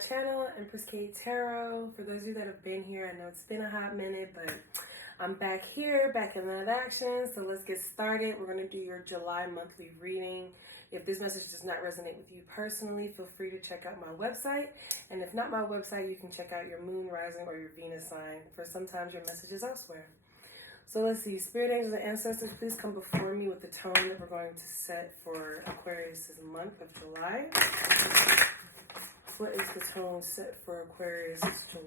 channel, EmpressKateTarot. For those of you that have been here, I know it's been a hot minute, but I'm back here, back in that action. So let's get started. We're going to do your July monthly reading. If this message does not resonate with you personally, feel free to check out my website. And if not my website, you can check out your moon, rising, or your Venus sign for sometimes your messages elsewhere. So let's see. Spirit angels and ancestors, please come before me with the tone that we're going to set for Aquarius' month of July. What is the tone set for Aquarius July?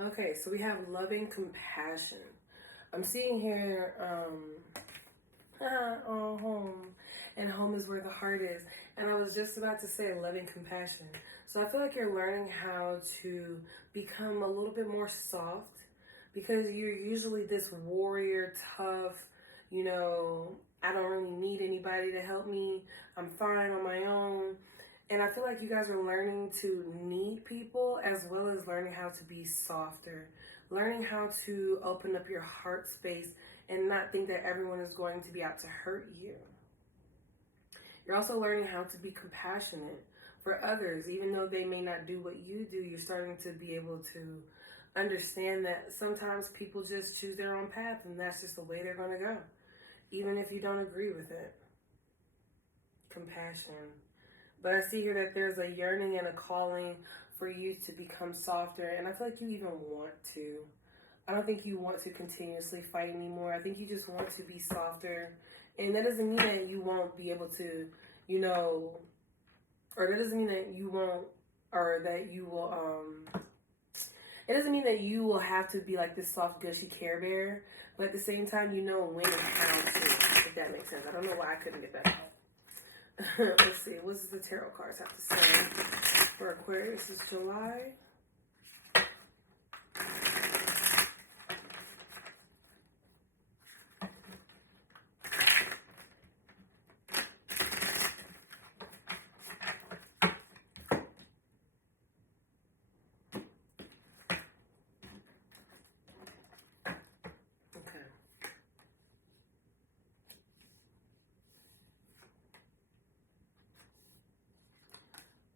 Okay, so we have loving compassion. I'm seeing here, home. And home is where the heart is. And I was just about to say loving compassion. So I feel like you're learning how to become a little bit more soft, because you're usually this warrior, tough, I don't really need anybody to help me. I'm fine on my own. And I feel like you guys are learning to need people as well as learning how to be softer. Learning how to open up your heart space and not think that everyone is going to be out to hurt you. You're also learning how to be compassionate for others. Even though they may not do what you do, you're starting to be able to understand that sometimes people just choose their own path and that's just the way they're going to go, even if you don't agree with it. Compassion. But I see here that there's a yearning and a calling for you to become softer, and I feel like you even want to. I don't think you want to continuously fight anymore. I think you just want to be softer. And that doesn't mean that you won't be able to, or that doesn't mean that you won't, or that you will, it doesn't mean that you will have to be like this soft, gushy Care Bear. But at the same time, you know when and how to, if that makes sense. I don't know why I couldn't get that out. Let's see, what does the tarot cards have to say for Aquarius is July?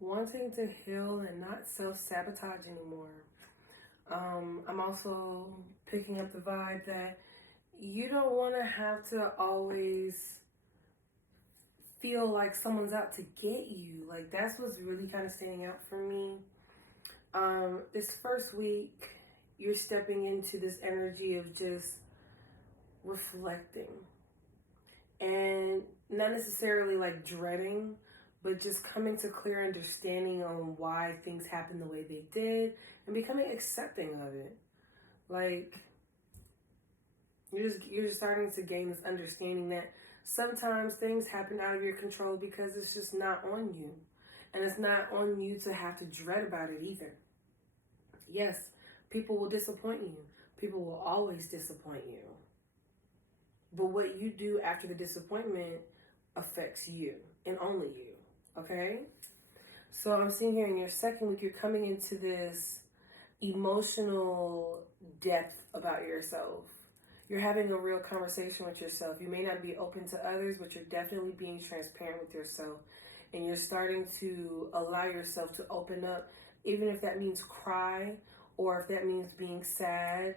Wanting to heal and not self-sabotage anymore. I'm also picking up the vibe that you don't want to have to always feel like someone's out to get you. Like, that's what's really kind of standing out for me. This first week, you're stepping into this energy of just reflecting. And not necessarily like dreading, but just coming to clear understanding on why things happened the way they did and becoming accepting of it. Like, you're just starting to gain this understanding that sometimes things happen out of your control because it's just not on you. And it's not on you to have to dread about it either. Yes, people will disappoint you. People will always disappoint you. But what you do after the disappointment affects you and only you. Okay? So I'm seeing here in your second week, you're coming into this emotional depth about yourself. You're having a real conversation with yourself. You may not be open to others, but you're definitely being transparent with yourself. And you're starting to allow yourself to open up, even if that means cry, or if that means being sad,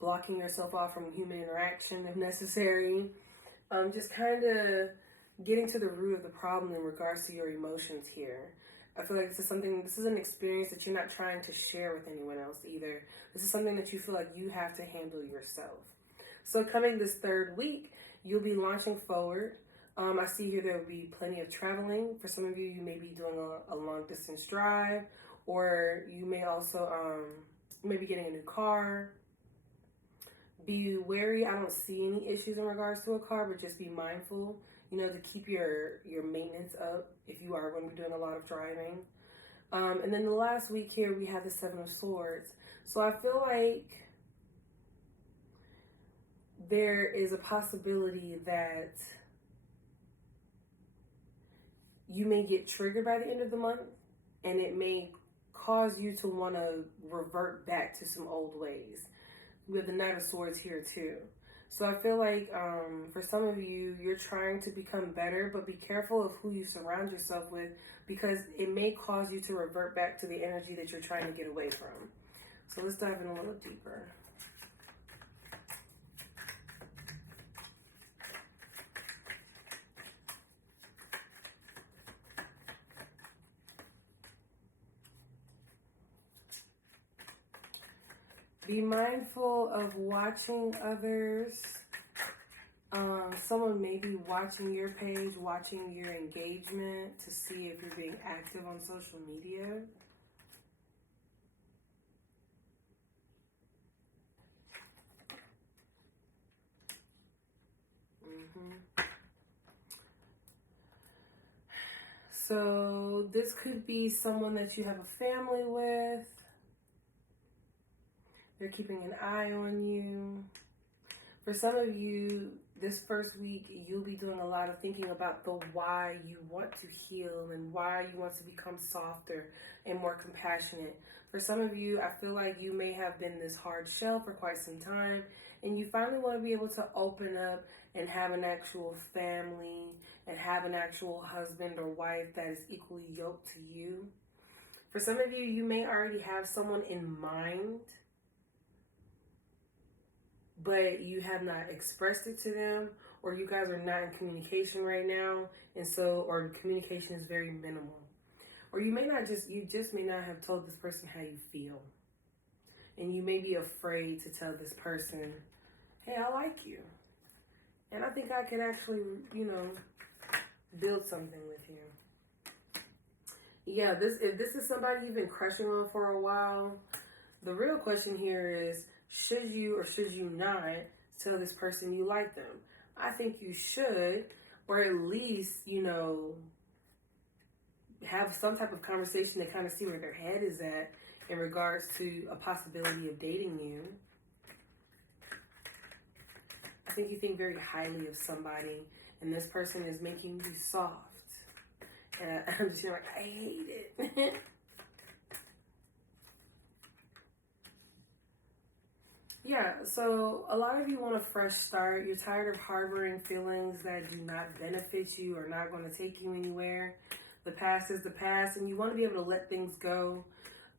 blocking yourself off from human interaction if necessary. Just kind of getting to the root of the problem in regards to your emotions here. I feel like this is an experience that you're not trying to share with anyone else either. This is something that you feel like you have to handle yourself. So coming this third week, you'll be launching forward. I see here there will be plenty of traveling. For some of you, you may be doing a long distance drive, or you may also maybe getting a new car. Be wary. I don't see any issues in regards to a car, but just be mindful, to keep your maintenance up if you are going to be doing a lot of driving. And then the last week here, we have the Seven of Swords. So I feel like there is a possibility that you may get triggered by the end of the month, and it may cause you to want to revert back to some old ways. We have the Knight of Swords here too. So I feel like for some of you, you're trying to become better, but be careful of who you surround yourself with, because it may cause you to revert back to the energy that you're trying to get away from. So let's dive in a little deeper. Be mindful of watching others. Someone may be watching your page, watching your engagement to see if you're being active on social media. So this could be someone that you have a family with. They're keeping an eye on you. For some of you, this first week, you'll be doing a lot of thinking about the why you want to heal and why you want to become softer and more compassionate. For some of you, I feel like you may have been this hard shell for quite some time, and you finally want to be able to open up and have an actual family and have an actual husband or wife that is equally yoked to you. For some of you, you may already have someone in mind, but you have not expressed it to them, or you guys are not in communication right now, and so, or communication is very minimal. Or you just may not have told this person how you feel. And you may be afraid to tell this person, hey, I like you. And I think I can actually, build something with you. Yeah, if this is somebody you've been crushing on for a while, the real question here is, should you or should you not tell this person you like them? I think you should, or at least, have some type of conversation to kind of see where their head is at in regards to a possibility of dating you. I think you think very highly of somebody, and this person is making you soft. And I'm just like, I hate it. Yeah, so a lot of you want a fresh start. You're tired of harboring feelings that do not benefit you or not going to take you anywhere. The past is the past, and you want to be able to let things go.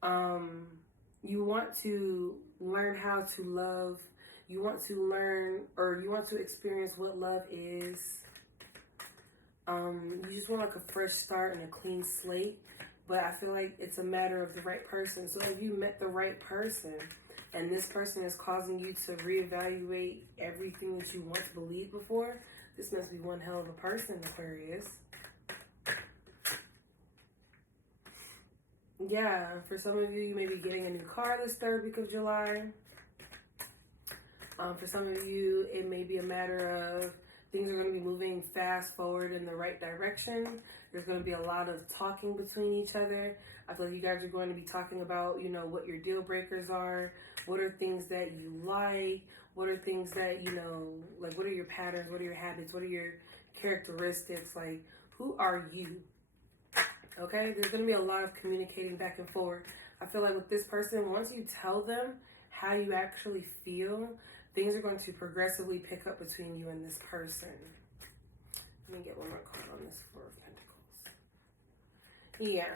You want to learn how to love. You want to learn, or you want to experience what love is. You just want like a fresh start and a clean slate. But I feel like it's a matter of the right person. So if you met the right person, and this person is causing you to reevaluate everything that you once believed before, this must be one hell of a person, Aquarius. Yeah, for some of you, you may be getting a new car this third week of July. For some of you, it may be a matter of things are going to be moving fast forward in the right direction. There's going to be a lot of talking between each other. I feel like you guys are going to be talking about, what your deal breakers are. What are things that you like? What are things that, like what are your patterns? What are your habits? What are your characteristics? Like, who are you? Okay, there's going to be a lot of communicating back and forth. I feel like with this person, once you tell them how you actually feel, things are going to progressively pick up between you and this person. Let me get one more card on this Four of Pentacles. Yeah.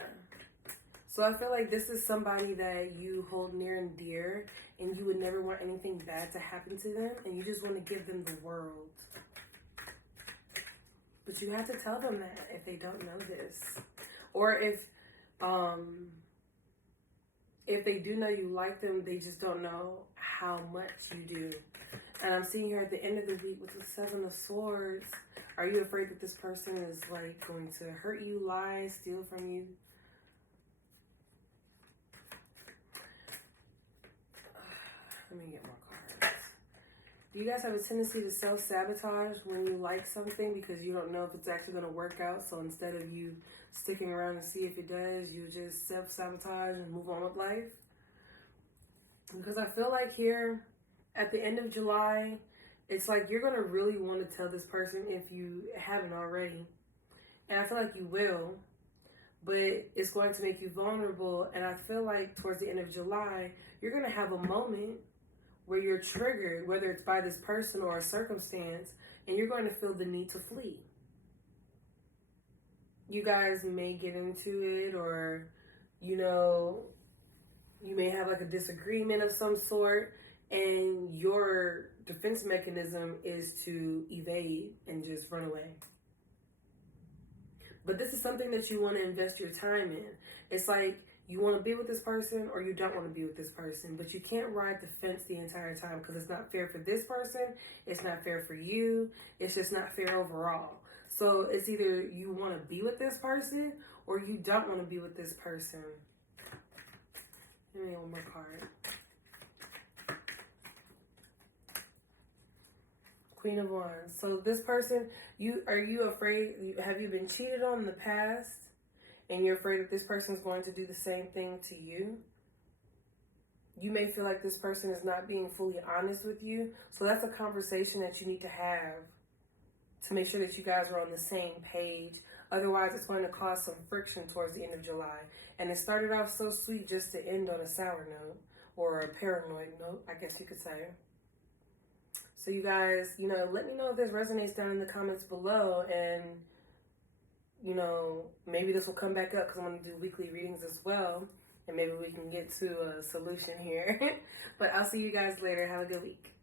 So I feel like this is somebody that you hold near and dear, and you would never want anything bad to happen to them, and you just want to give them the world. But you have to tell them that if they don't know this. Or if they do know you like them, they just don't know how much you do. And I'm seeing here at the end of the week with the Seven of Swords, are you afraid that this person is like going to hurt you, lie, steal from you? Let me get more cards. Do you guys have a tendency to self-sabotage when you like something because you don't know if it's actually going to work out? So instead of you sticking around to see if it does, you just self-sabotage and move on with life? Because I feel like here at the end of July, it's like you're going to really want to tell this person, if you haven't already, And I feel like you will, but it's going to make you vulnerable. And I feel like towards the end of July, you're going to have a moment where you're triggered, whether it's by this person or a circumstance, and you're going to feel the need to flee. You guys may get into it, or, you know, you may have like a disagreement of some sort, and your defense mechanism is to evade and just run away. But this is something that you want to invest your time in. It's like you want to be with this person or you don't want to be with this person, but you can't ride the fence the entire time because it's not fair for this person, it's not fair for you, it's just not fair overall. So it's either you want to be with this person or you don't want to be with this person. Give me one more card. Queen of Wands. So this person, are you afraid? Have you been cheated on in the past, and you're afraid that this person is going to do the same thing to you? You may feel like this person is not being fully honest with you. So that's a conversation that you need to have to make sure that you guys are on the same page. Otherwise, it's going to cause some friction towards the end of July. And it started off so sweet just to end on a sour note, or a paranoid note, I guess you could say. So you guys, let me know if this resonates down in the comments below. And, maybe this will come back up because I'm going to do weekly readings as well. And maybe we can get to a solution here. But I'll see you guys later. Have a good week.